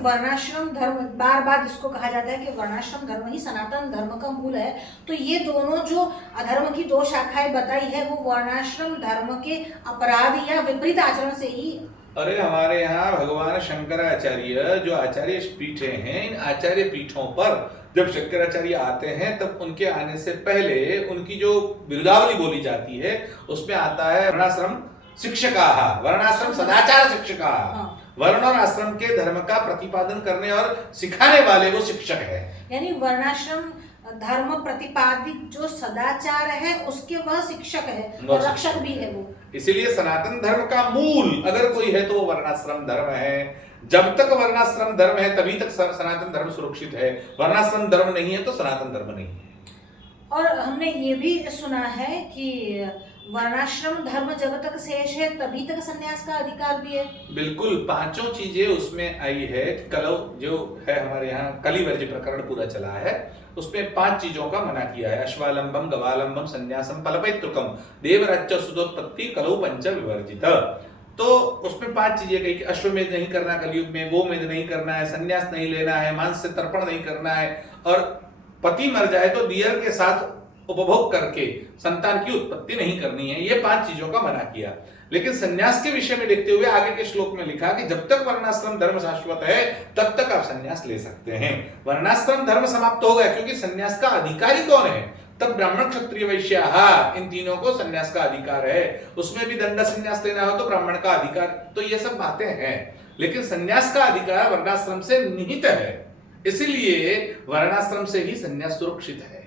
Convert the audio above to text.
वर्णाश्रम धर्म, बार बार जिसको कहा जाता है कि वर्णाश्रम धर्म ही सनातन धर्म का मूल है, तो ये दोनों जो अधर्म की दो शाखाएं बताई है वो वर्णाश्रम धर्म के अपराध या विपरीत आचरण से ही। अरे हमारे यहाँ भगवान शंकराचार्य जो आचार्य पीठे हैं, इन आचार्य पीठों पर जब शंकराचार्य आते हैं तब उनके आने से पहले उनकी जो बिरुदावली बोली जाती है उसमें आता है वर्णाश्रम शिक्षका, वर्णाश्रम सदाचार शिक्षका। वर्ण और आश्रम के धर्म का प्रतिपादन करने और सिखाने वाले वो शिक्षक है। यानी वर्णाश्रम धर्म प्रतिपादित जो सदाचार है उसके वह शिक्षक है और रक्षक भी है वो। इसीलिए सनातन धर्म का मूल अगर कोई है तो वो वर्णाश्रम धर्म है। जब तक वर्णाश्रम धर्म है तभी तक सनातन धर्म सुरक्षित है, वर्णाश्रम धर्म नहीं है तो सनातन धर्म नहीं है। और हमने ये भी सुना है कि वर्णाश्रम धर्म जब तक शेष है तभी तक संन्यास का अधिकार भी है। बिल्कुल, पांचों चीजें उसमें आई है। कलौ जो है हमारे यहाँ कलिवर्ज प्रकरण पूरा चला है, उसमें 5 चीजों का मना किया है। अश्वालंबम, गवालंबम, संन्यासम, फलपैतृकम, देवराज्य सुतोत्पत्ति, कलौ पंच विवर्जित। तो उसमें 5 चीजें कही कि अश्वमेध नहीं करना कलयुग में, गोमेध नहीं करना है, संन्यास नहीं लेना है, मांस से तर्पण नहीं करना है, और पति मर जाए तो दियर के साथ उपभोग करके संतान की उत्पत्ति नहीं करनी है। ये 5 चीजों का मना किया। लेकिन संन्यास के विषय में देखते हुए आगे के श्लोक में लिखा कि जब तक वर्णाश्रम धर्म शाश्वत है तब तक आप संन्यास ले सकते हैं। वर्णाश्रम धर्म समाप्त हो गया क्योंकि संन्यास का अधिकारी कौन है? तब ब्राह्मण, क्षत्रिय, वैश्य, इन तीनों को संन्यास का अधिकार है। उसमें भी दंड संन्यास लेना हो तो ब्राह्मण का अधिकार। तो ये सब बातें हैं, लेकिन संन्यास का अधिकार वर्णाश्रम से निहित है। इसीलिए वर्णाश्रम से ही संन्यास सुरक्षित है।